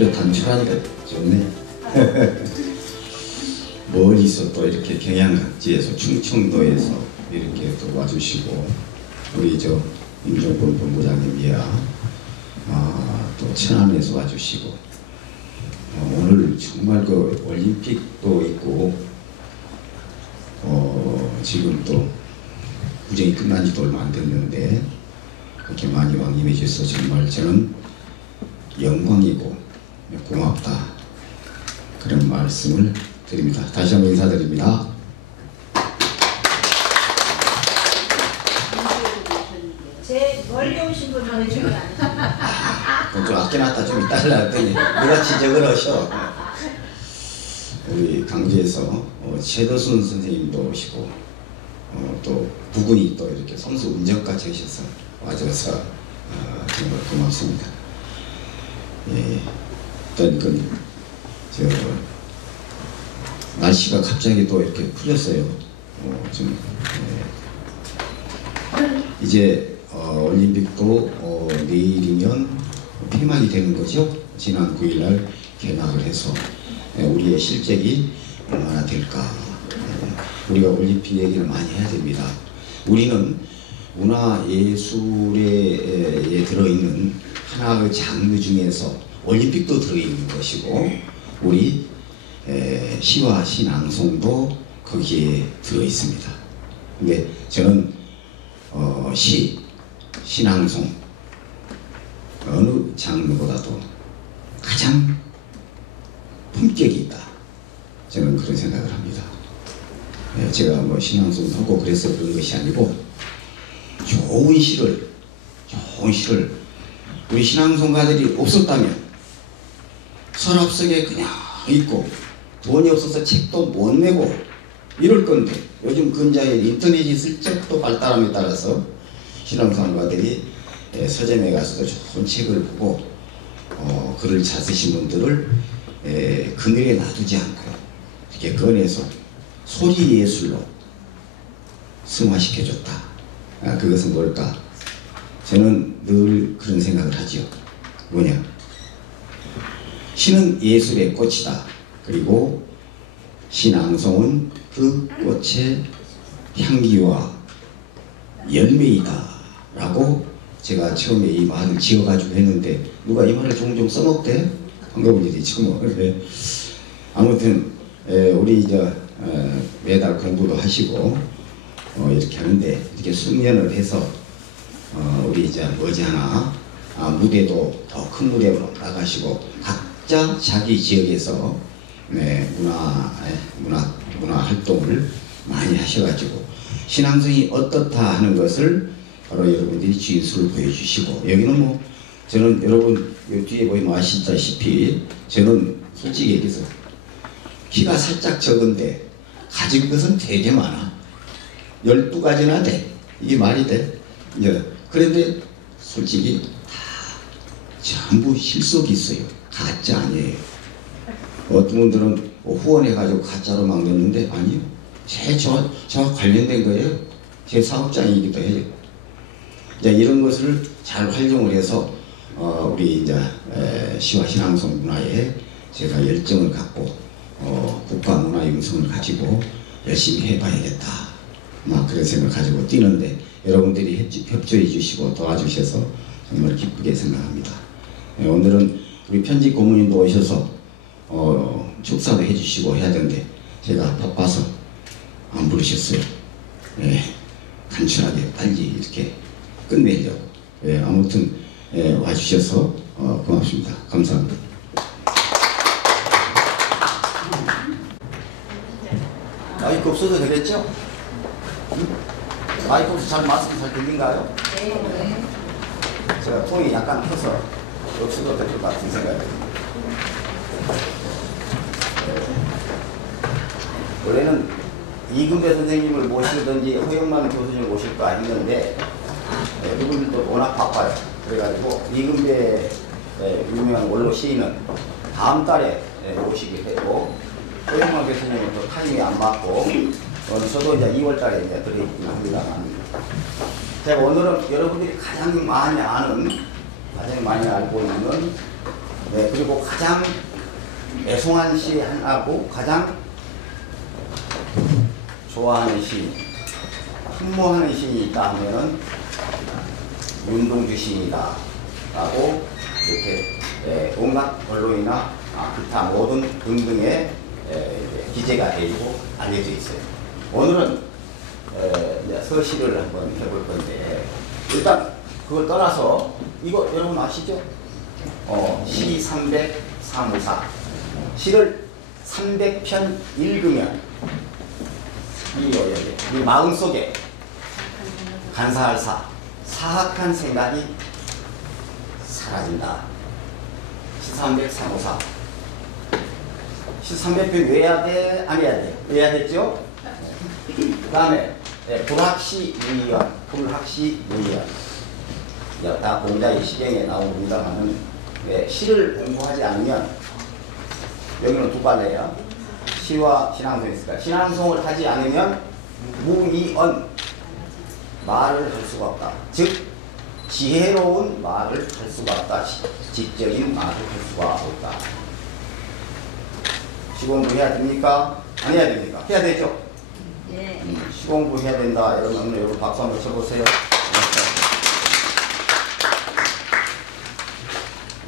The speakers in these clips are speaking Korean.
오히려 단촐하니까 좋네. 멀리서 또 이렇게 경양각지에서 충청도에서 이렇게 또 와주시고 우리 저 임종권 본부장님이야 아, 또 천안에서 와주시고 어, 오늘 정말 그 올림픽도 있고 어, 지금 또 구정이 끝난 지도 얼마 안 됐는데 그렇게 많이 왕림해 주셔서 정말 저는 영광이고 고맙다 그런 말씀을 드립니다. 다시 한번 인사드립니다. 제 멀리 오신 그좀 아껴놨다 좀 이따 하려더니 누가 지적을 하셔. 우리 강주에서 어, 최도순 선생님도 오시고 어, 또 부군이 또 이렇게 선수 운전까지 하셔서 와줘서 어, 정말 고맙습니다. 예, 일단 그저 날씨가 갑자기 또 이렇게 풀렸어요. 어, 좀 예. 이제 어, 올림픽도 어, 내일이면 폐막이 되는 거죠. 지난 9일날 개막을 해서 예, 우리의 실적이 얼마나 될까. 예, 우리가 올림픽 얘기를 많이 해야 됩니다. 우리는 문화 예술에 에, 들어있는 하나의 장르 중에서 올림픽도 들어있는 것이고 우리 에, 시와 시낭송도 거기에 들어 있습니다. 근데 저는 어, 시, 신앙송 어느 장르보다도 가장 품격이 있다. 저는 그런 생각을 합니다. 예, 제가 뭐 신앙송 하고 그래서 그런 것이 아니고 좋은 시를 좋은 시를 우리 신앙송가들이 없었다면 서랍 속에 그냥 있고 돈이 없어서 책도 못 내고 이럴 건데 요즘 근자에 인터넷이 슬쩍 발달함에 따라서 신앙송가들이 예, 서점에 가서도 좋은 책을 보고 어, 글을 잘 쓰신 분들을 에, 그늘에 놔두지 않고 이렇게 꺼내서 소리 예술로 승화시켜줬다. 아, 그것은 뭘까? 저는 늘 그런 생각을 하죠. 뭐냐? 시는 예술의 꽃이다. 그리고 신앙송은 그 꽃의 향기와 열매이다. 라고 제가 처음에 이 말을 지어가지고 했는데 누가 이 말을 종종 써먹대? 한가본 일이 지금 그래. 아무튼 에, 우리 이제 에, 매달 공부도 하시고 어, 이렇게 하는데 이렇게 숙련을 해서 어, 우리 이제 머지않아 아, 무대도 더 큰 무대로 나가시고 각자 자기 지역에서 네, 문화 에, 문화 문화 활동을 많이 하셔가지고 신앙성이 어떻다 하는 것을 바로 여러분들이 진술을 보여주시고 여기는 뭐 저는 여러분 여기 뒤에 보이면 아시다시피 저는 솔직히 얘기해서 키가 살짝 적은데 가진 것은 되게 많아. 12가지나 돼. 이게 말이 돼? 이제 그런데 솔직히 다 전부 실속이 있어요. 가짜 아니에요 어떤 분들은 뭐 후원해가지고 가짜로 막 넣는데 아니요 제 저 저 관련된 거예요 제 사업장이기도 해요 이제 이런 것을 잘 활용을 해서 어, 우리 이제 에, 시와 신앙송 문화에 제가 열정을 갖고 어, 국가 문화 융성을 가지고 열심히 해봐야겠다. 막 그런 생각을 가지고 뛰는데 여러분들이 협조해 주시고 도와주셔서 정말 기쁘게 생각합니다. 예, 오늘은 우리 편집 고모님도 오셔서 어, 축사도 해주시고 해야 되는데 제가 바빠서 안 부르셨어요. 예, 간단하게 빨리 이렇게 끝내려고. 예, 아무튼 예, 와주셔서 어, 고맙습니다. 감사합니다. 마이크 없어도 되겠죠? 마이크 없어 잘 말씀 잘 들린가요? 네. 제가 톤이 약간 커서 없어도 될 것 같은 생각이 듭니다. 원래는 이금배 선생님을 모시든지 허영만 교수님을 모실 거 아니었는데 네, 그분들도 워낙 바빠요. 그래가지고 이금배 예, 유명한 원로 시인은 다음 달에 예, 오시게 되고 허영만 교수님은 또 타임이 안 맞고 어, 저도 이제 2월 달에 이제 들어있긴 합니다만 제가 오늘은 여러분들이 가장 많이 아는 가장 많이 알고 있는 네, 그리고 가장 애송한 시 하나고 가장 좋아하는 시, 흠모하는 시인이 있다 하면은 윤동주 시인이다 라고 이렇게 에, 온갖 언론이나 아, 기타 모든 등등의 에, 이제 기재가 되고 알려져 있어요. 오늘은 에, 이제 서시를 한번 해볼 건데 일단 그걸 떠나서 이거 여러분 아시죠? 어, 시 300 사무사 시를 300편 읽으면 이, 이, 이 마음속에 간사할 사 사악한 생각이 사라진다. 시300 사무사 시 300편 외야 돼? 안 해야 돼? 외야 됐죠? 그 다음에 네, 불학시 유의원, 불학시 유의원 다 공자의 시경에 나옵니다만은 네, 시를 공부하지 않으면 여기는 두 갈래야 시와 신앙송이 있을까 신앙송을 하지 않으면 무이언 말을 할 수가 없다 즉 지혜로운 말을 할 수가 없다 시- 지적인 말을 할 수가 없다 시공부 해야 됩니까? 안 해야 됩니까? 해야 되죠? 네. 음, 시공부 해야 된다. 여러분, 여러분 박수 한번 쳐보세요.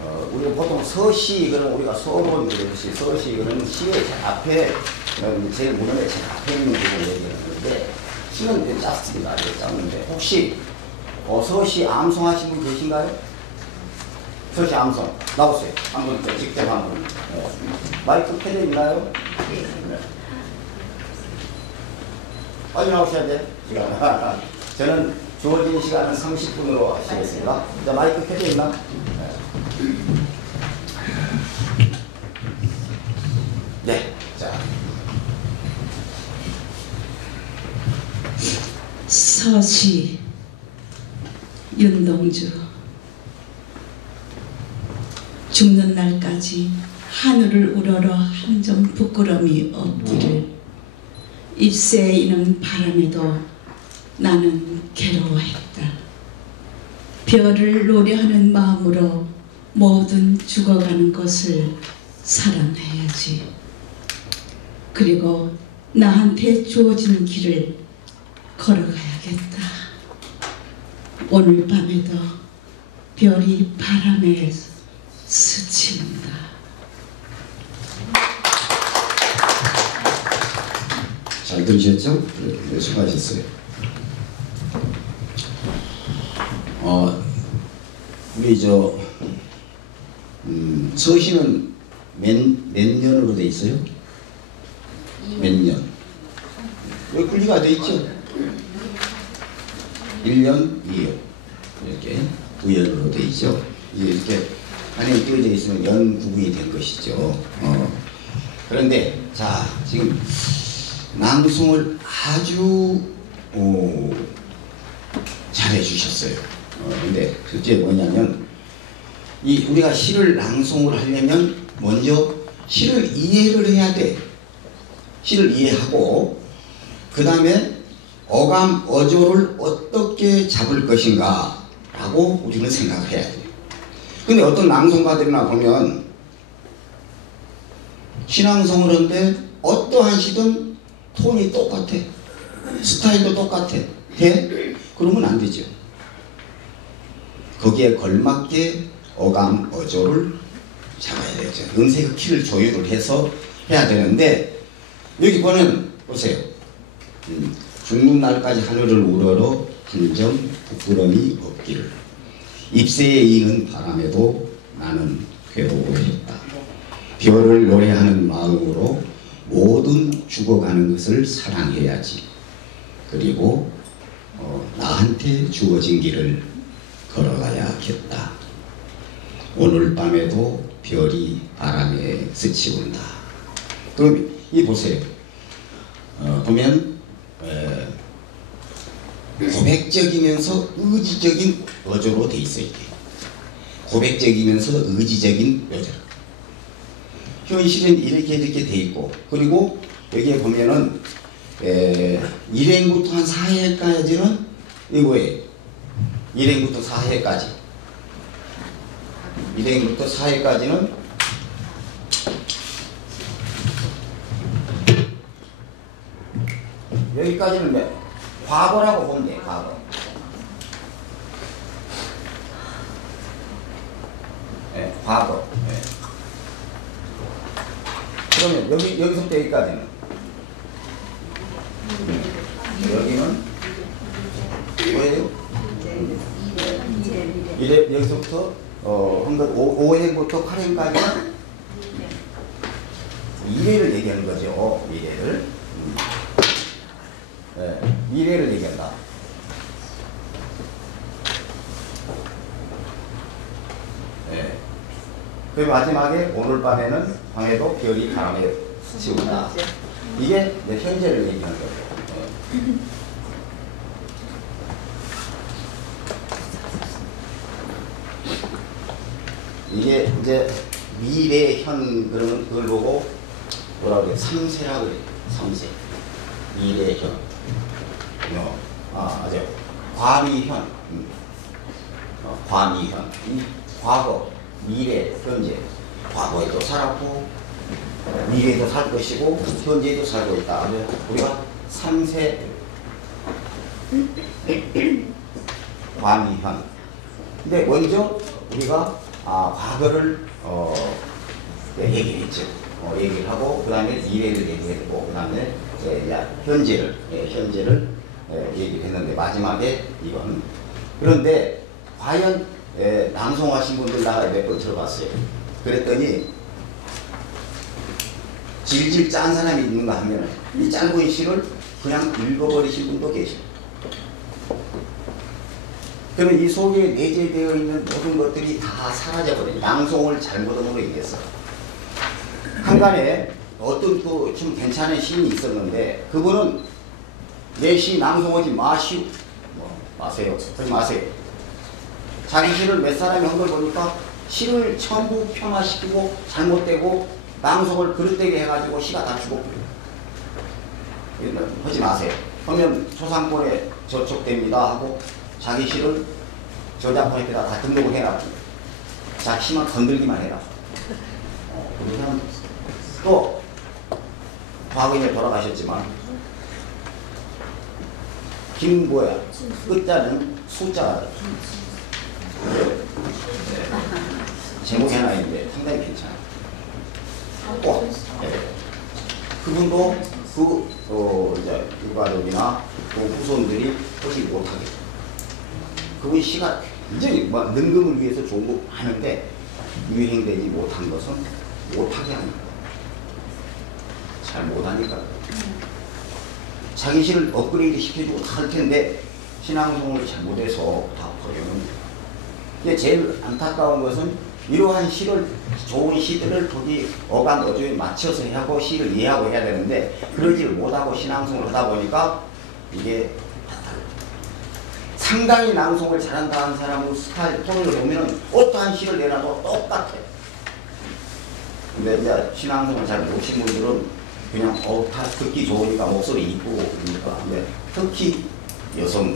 어, 우리가 보통 서시, 그럼 우리가 서본 그릇이 서시, 그러면 시의 제일 앞에, 어, 제일 무덤에 제일 앞에 있는 부분을 얘기하는데, 시는 좀 짧습니다. 이게 짧은데, 혹시, 어, 서시 암송하신 분 계신가요? 서시 암송. 나오세요. 한번 직접 한 분. 네. 마이크 켜져 있나요? 네. 빨리 나오셔야 돼. 저는 주어진 시간은 30분으로 하시겠습니다. 자, 마이크 켜져 있나? 네. 네. 자, 서시 윤동주 죽는 날까지 하늘을 우러러 한 점 부끄럼이 없기를 입새에 이는 바람에도 나는 괴로워했다. 별을 노래하는 마음으로 모든 죽어가는 것을 사랑해야지. 그리고 나한테 주어진 길을 걸어가야겠다. 오늘 밤에도 별이 바람에 스친다. 잘 들으셨죠? 네, 네, 수고하셨어요. 어, 우리 저, 음, 서시는 몇, 몇 년으로 돼 있어요? 몇 년? 여기 분리가 돼 있죠? 1년, 2년. 이렇게 우연으로 돼 있죠? 이렇게 안에 띄어져 있으면 연 구분이 된 것이죠. 어. 그런데, 자, 지금 낭송을 아주 어, 잘해 주셨어요. 어, 근데 그게 뭐냐면 이 우리가 시를 낭송을 하려면 먼저 시를 이해를 해야 돼. 시를 이해하고 그 다음에 어감 어조를 어떻게 잡을 것인가 라고 우리는 생각해야 돼. 근데 어떤 낭송가들이나 보면 신앙송을 하는데 어떠한 시든 톤이 똑같아. 스타일도 똑같아. 돼? 그러면 안 되죠. 거기에 걸맞게 어감, 어조를 잡아야 되죠. 음색의 키를 조율을 해서 해야 되는데, 여기 보면, 보세요. 음, 죽는 날까지 하늘을 우러러 한 점 부끄럼이 없기를. 입새에 이은 바람에도 나는 괴로워했다. 별을 노래하는 마음으로 모든 죽어가는 것을 사랑해야지. 그리고 어, 나한테 주어진 길을 걸어가야겠다. 오늘 밤에도 별이 바람에 스치운다. 그럼 이 보세요. 어, 보면 에, 고백적이면서 의지적인 어조로 돼 있어요. 이게. 고백적이면서 의지적인 어조. 현실은 이렇게 이렇게 돼 있고 그리고 여기에 보면은 에, 1행부터 한 4회까지는 이거예요. 1행부터 4회까지 1회부터 4회까지는 여기까지는 몇? 과거라고 보면 돼, 과거. 예, 과거. 예. 그러면 여기, 여기서부터 여기까지는? 여기는 뭐예요? 이래 여기서부터 어, 한것 5회부터 8회까지는 2회를 얘기하는 거죠. 2회를. 2회를 얘기한다. 네. 그 마지막에 오늘 밤에는 방에도 별이 바람에 스치운다. 이게 이제 현재를 얘기하는 거죠. 네. 이게 이제 미래현 그런 그걸 보고 뭐라 그래 삼세라고 그래 삼세 미래현 어, 아 맞아요. 과미현. 음. 어, 과미현. 이 과거 미래 현재. 과거에도 살았고 미래에도 살 것이고 현재에도 살고 있다. 우리가 삼세 과미현. 근데 먼저 우리가 아, 과거를 어, 네, 얘기를 했죠. 어, 얘기를 하고 그 다음에 미래를 얘기했고 그 다음에 현재를 예, 현재를 예, 얘기를 했는데 마지막에 이건 그런데 과연 예, 낭송하신 분들 나가 몇 번 들어봤어요. 그랬더니 질질 짠 사람이 있는가 하면 이 짧은 시를 그냥 읽어버리신 분도 계셔요. 그러면 이 속에 내재되어 있는 모든 것들이 다 사라져버려요. 낭송을 잘못함으로 인해서. 한간에 어떤 또 좀 괜찮은 시인이 있었는데 그분은 내시 낭송하지 마시오. 뭐, 마세요. 하지 마세요. 자기 시를 몇 사람이 한 걸 보니까 시를 전부 폄하시키고 잘못되고 낭송을 그릇되게 해가지고 시가 다 죽어버려요. 이러면 하지 마세요. 그러면 초상권에 저촉됩니다 하고 자기 시를 저작권에다 다 등록을 해라. 자기 시만 건들기만 해라. 어, 또 과거에 돌아가셨지만 김보야 끝자는 네. 제목이 하나 있는데 상당히 괜찮아요. 꼭 네. 그분도 그 어, 이제 유가족이나 그 후손들이 하지 못하게 그분 시가 굉장히 뭐 능금을 위해서 좋은 거 많은데 유행되지 못한 것은 못하게 하는 거예요. 잘 못하니까. 자기 시를 업그레이드 시켜주고 다할 텐데 신앙송을 잘못해서 다 거예요. 이게 제일 안타까운 것은 이러한 시를 좋은 시들을 거기 어감 어조에 맞춰서 하고 시를 이해하고 해야 되는데 그러지를 못하고 신앙송을 하다 보니까 이게 상당히 낭송을 잘한다 하는 사람의 스타일 톤을 보면은 어떠한 시를 내놔도 똑같아. 근데 이제 신앙송을 잘 모르신 분들은 그냥 어, 다 듣기 좋으니까 목소리 이쁘고 그러니까 근데 특히 여성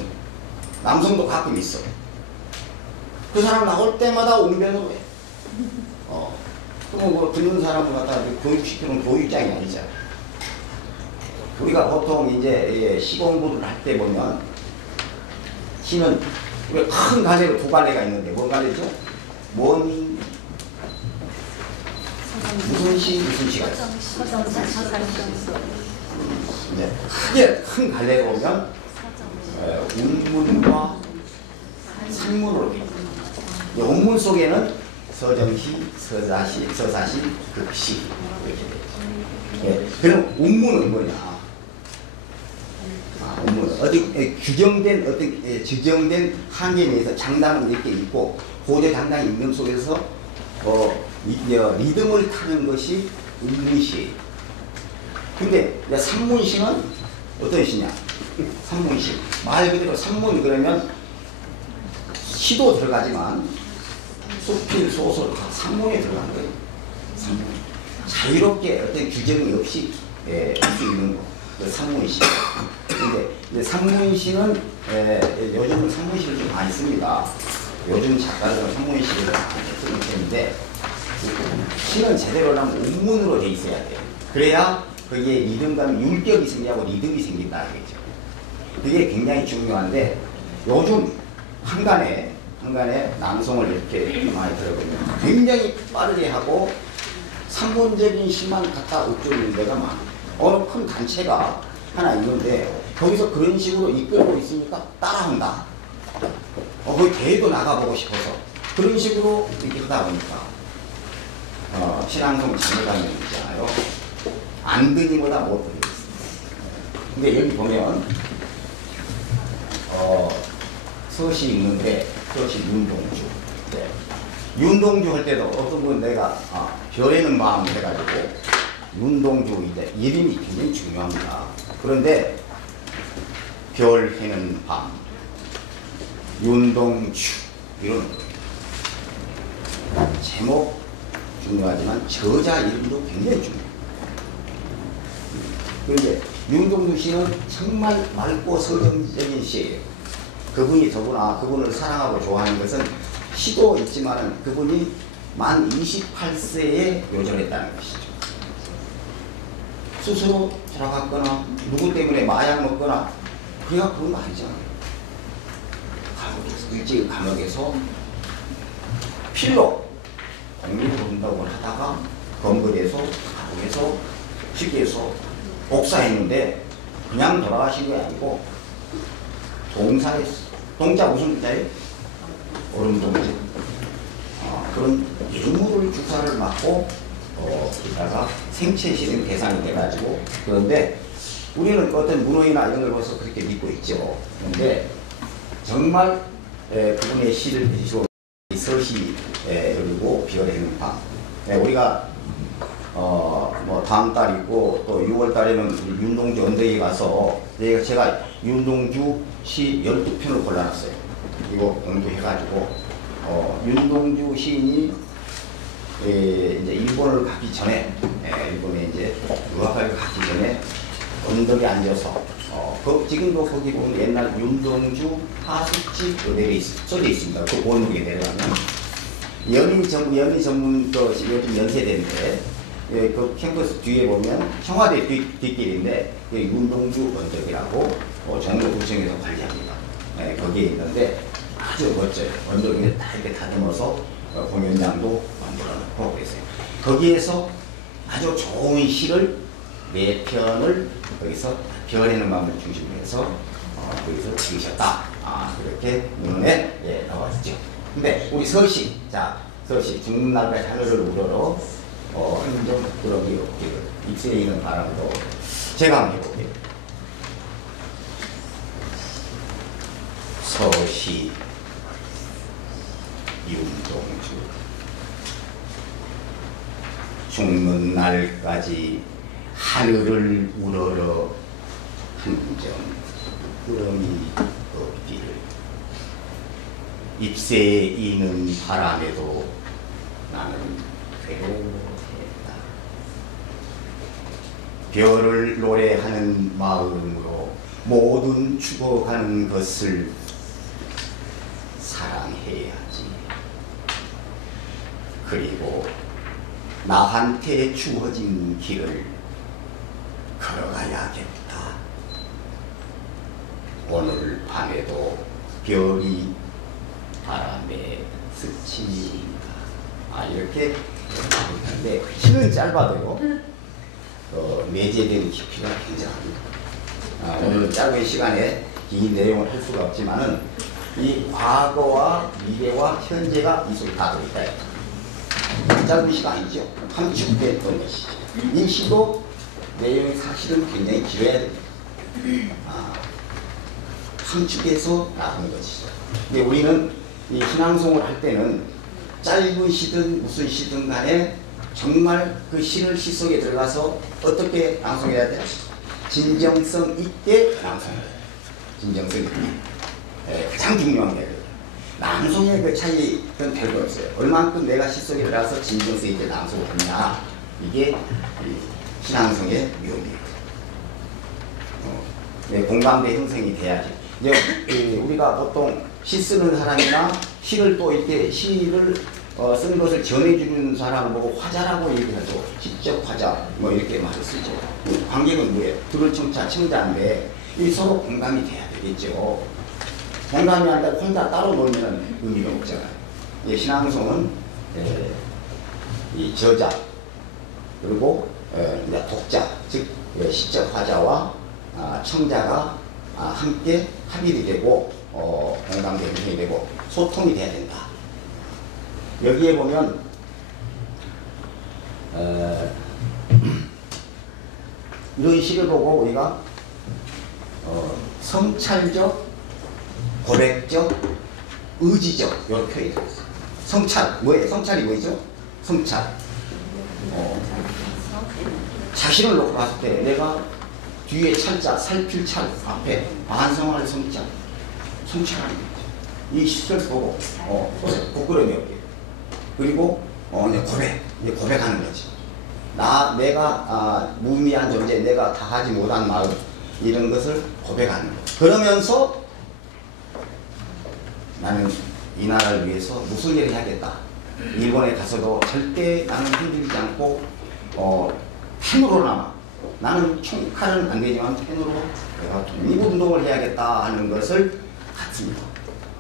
남성도 가끔 있어. 그 사람 나올 때마다 웅변으로 해. 어. 그럼 뭐 듣는 사람을 갖다 교육시키는 교육장이 아니잖아. 우리가 보통 이제 예, 시공부를 할 때 보면 시는 큰 갈래로 두 갈래가 있는데 뭔 갈래죠? 뭔 무슨 시 무슨 시가 있어? 네. 크게 큰 갈래로 보면 에, 운문과 상문으로 돼. 이 운문 속에는 서정시, 서사시, 서사시, 극시 이렇게 돼. 예, 그럼 운문은 뭐냐? 아, 운문 어디 에, 규정된 어떤 에, 지정된 한계에 의해서 장단은 이렇게 있고 고대 장단 임금 속에서 어, 리듬을 타는 것이 운문시. 근데 산문시는 어떤 시냐? 산문시. 말 그대로 산문 그러면 시도 들어가지만 수필, 소설 다 산문에 들어간 거예요. 산문. 자유롭게 어떤 규정이 없이 예, 할수 있는 거. 그 산문시. 근데 이제 산문시는 예, 요즘은 산문시를 좀 많이 씁니다. 요즘 작가들은 한문 시를 쓰는 편인데 시는 제대로 하면 운문으로 돼 있어야 돼요. 그래야 거기에 리듬감, 율격이 생기고 리듬이 생긴다는 거죠. 그게 굉장히 중요한데 요즘 한간에 한간에 낭송을 이렇게 많이 들어보면 굉장히 빠르게 하고 산문적인 시만 갖다 읊조리는 데가 많아. 어느 큰 단체가 하나 있는데 거기서 그런 식으로 이끌고 있으니까 따라한다. 어, 그 대회도 나가보고 싶어서 그런 식으로 이렇게 하다 보니까 어, 신앙송 장르가면 있잖아요. 안 듣니보다 못 듣겠습니다. 근데 여기 보면 어, 서시 있는데 서시 윤동주. 네. 윤동주 할 때도 어떤 분 내가 아, 별에는 마음 해가지고 윤동주 이제 이름이 굉장히 중요합니다. 그런데 별 해는 밤 윤동주 이런. 제목 중요하지만 저자 이름도 굉장히 중요해요. 그런데 윤동주 씨는 정말 맑고 서정적인 시예요. 그분이 더구나 그분을 사랑하고 좋아하는 것은 시도 있지만 그분이 만 28세에 요절했다는 것이죠. 스스로 돌아갔거나 누구 때문에 마약 먹거나 그래야 그런 거 아니잖아요. 일찍 감옥에서 필로 본다고 하다가 검거돼서 감옥에서 직계에서 복사했는데 그냥 돌아가신 게 아니고 동사했어. 동자 무슨 글자예요? 얼음동자. 아, 그런 유물을 주사를 맞고 어, 그다가 생체실행 대상이 돼가지고 그런데 우리는 어떤 문호이나 이런 걸 봐서 그렇게 믿고 있죠. 그런데 정말 에, 그분의 시를 드시고 이 서시 에, 그리고 밤. 에, 우리가 어, 뭐 다음 달 있고 또 6월 달에는 윤동주 언덕에 가서 내가 제가 윤동주 시 12편을 골라놨어요. 이거 공부해가지고 어, 윤동주 시인이 에, 이제 일본을 가기 전에 에, 일본에 이제 유학을 가기 전에 언덕에 앉아서 어, 그, 지금도 거기 보면 옛날 윤동주 하숙집 그 내려 있, 써져 있습니다. 그 본국에 내려가면 연인 전 연인 전문 그 요즘 연세대인데 예, 그 캠퍼스 뒤에 보면 청와대 뒤, 뒷길인데 그 윤동주 언덕이라고 어, 정부구청에서 관리합니다. 예, 거기에 있는데 아주 멋져요. 언덕에 다 이렇게 다듬어서 어, 공연장도 만들어 놓고 그랬어요. 거기에서 아주 좋은 시를 네 편을 거기서 별에는 마음을 중심으로 해서 어, 거기서 지으셨다. 아, 그렇게 문헌에 예, 나와 있죠. 근데 우리 서시, 자, 서시, 죽는 날까지 하늘을 우러러 어, 한점 그러기 없기를 입술에 있는 바람도 제가 한번 해볼게요. 서시 윤동주 죽는 날까지 하늘을 우러러 한점 구름이 없기를 잎새에 이는 바람에도 나는 괴로워했다. 별을 노래하는 마음으로 모든 죽어가는 것을 사랑해야지. 그리고 나한테 주어진 길을 걸어가야겠다. 오늘 밤에도 별이 바람에 스치니까 아 이렇게 하는데 시는 짧아도요 어, 내재된 깊이가 굉장합니다. 아, 오늘 짧은 시간에 이 내용을 할 수가 없지만은 이 과거와 미래와 현재가 이 속에 다 들어있다. 짧은 아니죠. 함축됐던 것이죠. 이 시도 내용이 사실은 굉장히 길어야 됩니다. 아, 함축해서 나오는 것이죠. 근데 우리는 이 신앙송을 할 때는 짧은 시든 무슨 시든 간에 정말 그 시를 시 속에 들어가서 어떻게 낭송해야 돼? 진정성 있게 낭송해야 돼. 진정성 있게. 예, 가장 중요한 게. 낭송의 그 차이는 별거 없어요. 얼만큼 내가 시 속에 들어가서 진정성 있게 낭송을 하냐. 이게 이 신앙송의 묘미예요. 어, 네, 공감대 형성이 돼야지. 이제 이 우리가 보통 시 쓰는 사람이나 시를 또 이렇게 시를 어, 쓴 것을 전해주는 사람을 보고 화자라고 얘기하죠. 직접 화자 뭐 이렇게 말을 쓰죠. 관객은 뭐예요? 들을 청자 청자인데 이 서로 공감이 돼야 되겠죠. 공감이 안 되고 혼자 따로 놀면 의미가 없잖아요. 이 신앙송은 에, 이 저자 그리고 에, 이제 독자 즉 예, 시적 화자와 아, 청자가 아, 함께 합의이 되고 어, 공감대응이 되고 소통이 돼야 된다. 여기에 보면 에, 이런 시를 보고 우리가 어, 성찰적, 고백적, 의지적 이런 표현이 들어있어요. 성찰 뭐예요? 성찰이 뭐죠? 성찰. 어, 자신을 놓고 봤을 때 내가 뒤에 찰자, 살필 찰, 앞에 반성할 성자, 거죠. 이 시를 보고 어, 부끄러움이 없게. 그리고 어, 이제 고백, 이제 고백하는 거지. 나 내가 아, 무미한 존재, 내가 다 하지 못한 마음 이런 것을 고백하는 거. 그러면서 나는 이 나라를 위해서 무슨 일을 해야겠다. 일본에 가서도 절대 나는 흔들리지 않고 어, 펜으로나마 나는 총 칼은 안 되지만 펜으로 내가 독립 운동을 해야겠다 하는 것을 갖습니다.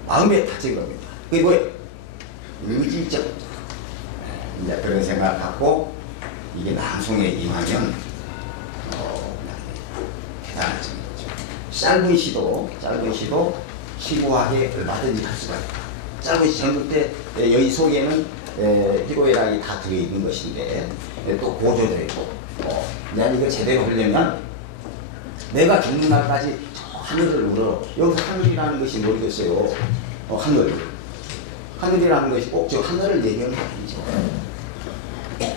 마음에 다진 겁니다. 그리고 의지적 이제 그런 생각을 갖고 이게 낭송에 임하면 어, 대단하죠. 짧은 시도 짧은 시도 시구하게 얼마든지 할 수가 있다. 짧은 시 젊을 때 에, 여기 속에는 에, 희고애락이 다 들어있는 것인데 에, 또 어, 난 이거 제대로 하려면 내가 죽는 날까지 저 하늘을 울어. 여기서 하늘이라는 것이 모르겠어요? 어, 하늘. 하늘이라는 것이 꼭 저 하늘을 얘기하는 게 아니죠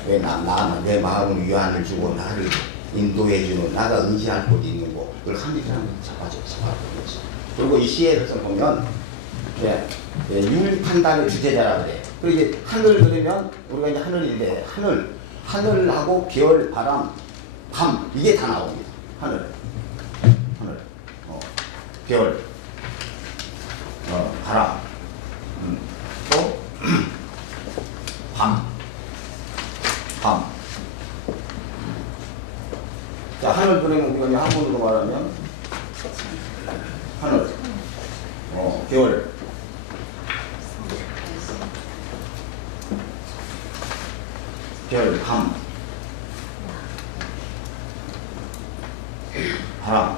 왜 나, 나, 내 마음을 위안을 주고 나를 인도해주는 나가 의지할 곳이 있는 곳. 그걸 하늘이라는 걸 잡아줘 잡아주는 그리고 이 시에 서 보면 예, 예, 율 판단의 주제자라 그래. 그리고 이제 하늘 그러면 우리가 이제 하늘인데 하늘, 하늘하고 별, 바람, 밤 이게 다 나옵니다. 하늘, 하늘, 어, 별, 어, 바람, 음, 또 밤, 밤. 자 하늘 그러면 우리가 한문으로 말하면 하늘, 어, 별. 별, 밤, 바람.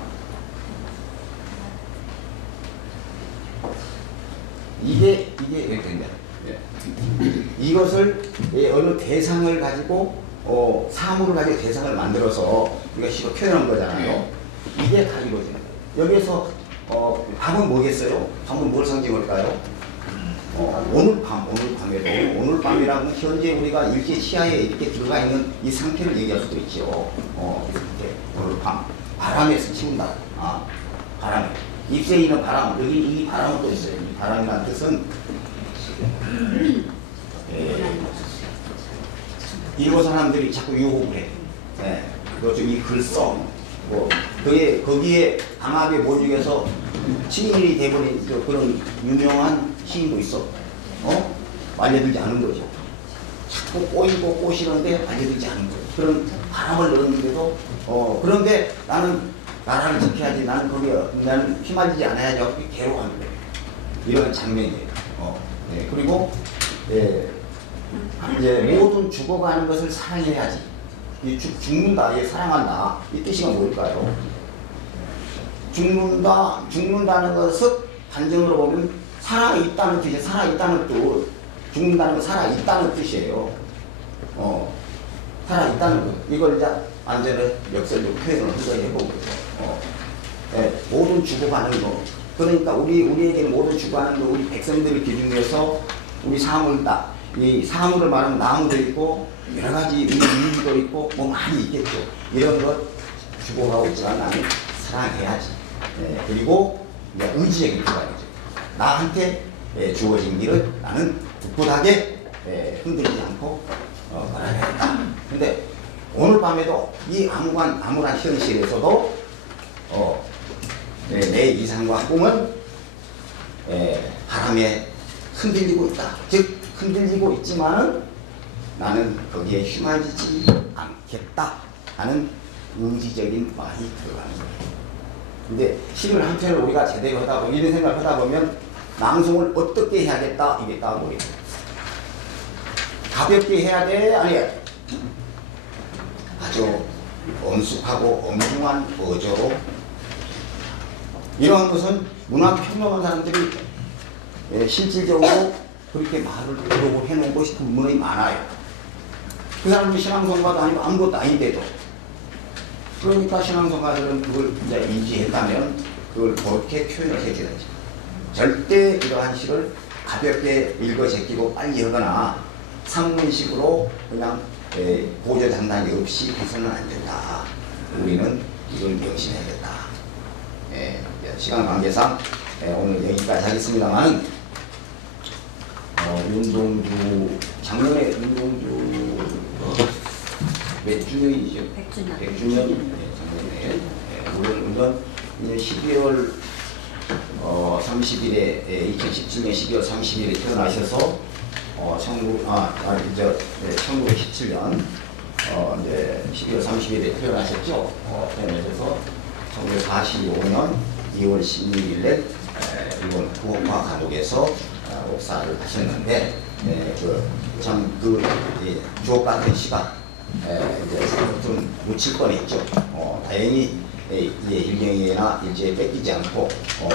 이게 이게 이렇게 된다. 예. 이것을 예, 어느 대상을 가지고 어, 사물을 가지고 대상을 만들어서 우리가 시로 표현한 거잖아요. 이게 다 이루어지는 거예요. 여기에서 어, 밤은 뭐겠어요? 밤은 뭘 상징할까요? 어, 오늘 밤, 오늘 밤에도 오늘 밤이라면 현재 우리가 일제 치하에 이렇게 들어가 있는 이 상태를 얘기할 수도 있죠. 어, 이 상태, 오늘 밤. 바람에 스치운다. 아, 바람에. 입새에 있는 바람, 여기 이 바람은 또 있어요. 이 바람이라는 뜻은 예, 일본 사람들이 자꾸 유혹을 해. 예, 그리고 이 글성, 뭐, 그게, 거기에 강압에 못 죽여서 시인이 돼버린 그- 그런 유명한 시인도 있어. 어? 알려들지 않은 거죠. 자꾸 꼬이고 꼬시는데 알려들지 않은 거예요. 그런 바람을 넣었는데도, 어, 그런데 나는 나라를 지켜야지. 나는 거기에, 나는 휘말리지 않아야지. 괴로워하는 거예요. 이런 장면이에요. 어, 네. 그리고, 예, 이제 모든 죽어가는 것을 사랑해야지. 이 죽, 죽는다, 얘 사랑한다. 이 뜻이 뭘까요? 죽는다, 죽는다는 것은 반전으로 보면 살아있다는 뜻이 살아있다는 뜻. 죽는다는 건 살아있다는 뜻이에요. 어, 살아있다는 것. 이걸 이제 완전히 역설적 표현을 해서 해보고, 어, 예, 모든 죽어가는 거. 그러니까 우리, 우리에게는 모든 죽어가는 거, 우리 백성들을 기준으로 우리 사물 다. 이 사물을 말하면 나무도 있고, 여러 가지 유기도 있고, 뭐 많이 있겠죠. 이런 것 죽어가고 있지만 나는 사랑해야지. 예, 그리고 기초가 되죠. 나한테 예, 주어진 길을 나는 굳굳하게 예, 흔들리지 않고 어, 말하겠다. 근데 오늘 밤에도 이 암관, 암울한 현실에서도 어, 네, 내 이상과 꿈은 예, 바람에 흔들리고 있다. 즉 흔들리고 있지만은 나는 거기에 휘말리지 않겠다 하는 의지적인 말이 들어가는 거예요. 근데 시를 한 편을 우리가 제대로 하다 보면 이런 생각을 하다 보면 낭송을 어떻게 해야겠다 이게 따보게 돼요. 가볍게 해야 돼 아니 아주 엄숙하고 엄중한 어조로 이러한 것은 문화 평론한 사람들이 예, 실질적으로 그렇게 말을 기록을 해놓은 것이 분명히 많아요. 그 사람들이 신앙송가도 아니고 아무것도 아닌데도 그러니까 신앙송가들은 그걸 이제 인지했다면 그걸 그렇게 표현을 해줘야지. 절대 이러한 시를 가볍게 읽어 제끼고 빨리 하거나 상문식으로 그냥 에, 보조 장단이 없이 해서는 안 된다. 우리는 이걸 명심해야겠다. 예, 시간 관계상 예, 오늘 여기까지 하겠습니다만 어, 윤동주 작년에 윤동주 어, 몇 주년이죠? 100주년. 100주년 작년에 예, 물론 물론 이제 12월 어, 30일에 2017년 12월 30일에 태어나셔서 어, 19, 아, 아 이제 네, 1917년 어, 이제 12월 30일에 태어나셨죠. 어, 태어나셔서 1945년 2월 16일에 일본 구호파 감옥에서 어, 옥사를 하셨는데 예, 그참그 주옥 같은 시가 에, 이제 좀 묻힐 뻔했죠. 어, 다행히 예, 이제 일경이나 일제에 뺏기지 않고 어,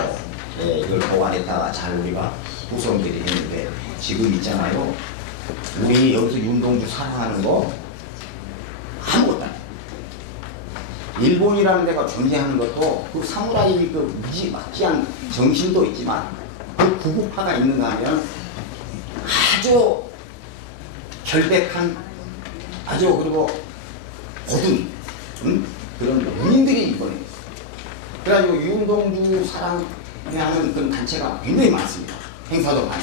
예, 이걸 보완했다가 잘 우리가 구성들이 했는데 지금 있잖아요. 우리 여기서 윤동주 사랑하는 거 아무것도 아니에요. 일본이라는 데가 존재하는 것도 그 사무라이 그 무지 막지한 정신도 있지만 그 구구파가 있는가 하면 아주 결백한 아주 그리고 고든 음? 그런 문인들이 이번에. 그래가지고 윤동주 사랑하는 그런 단체가 굉장히 많습니다. 행사도 많이.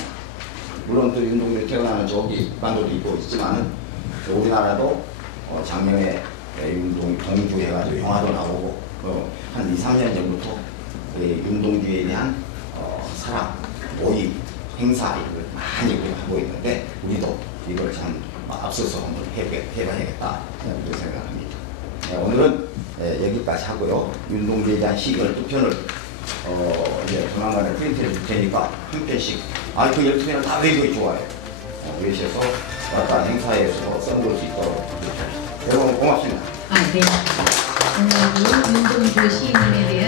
물론 또 윤동주 태어나는 저기 국반도도 있고 있지만은 저 우리나라도 어, 작년에 윤동 동주 해가지고 영화도 나오고 어, 한 2, 3년 전부터 그 윤동주에 대한 어, 사랑, 모임, 행사 이걸 많이 하고 있는데 우리도 이걸 참 앞서서 한번 해봐- 해봐야겠다 이렇게 생각합니다. 네, 오늘은 예, 여기까지 하고요. 윤동주에 대한 시 12편을 어, 이제 조만간에 프린트해 줄 테니까 한 편씩 아그 12편은 다 외우기 좋아요. 어, 외우셔서 아까 행사에서 써볼 수 있도록 여러분 고맙습니다. 아, 네. 오늘 윤동주 시인님의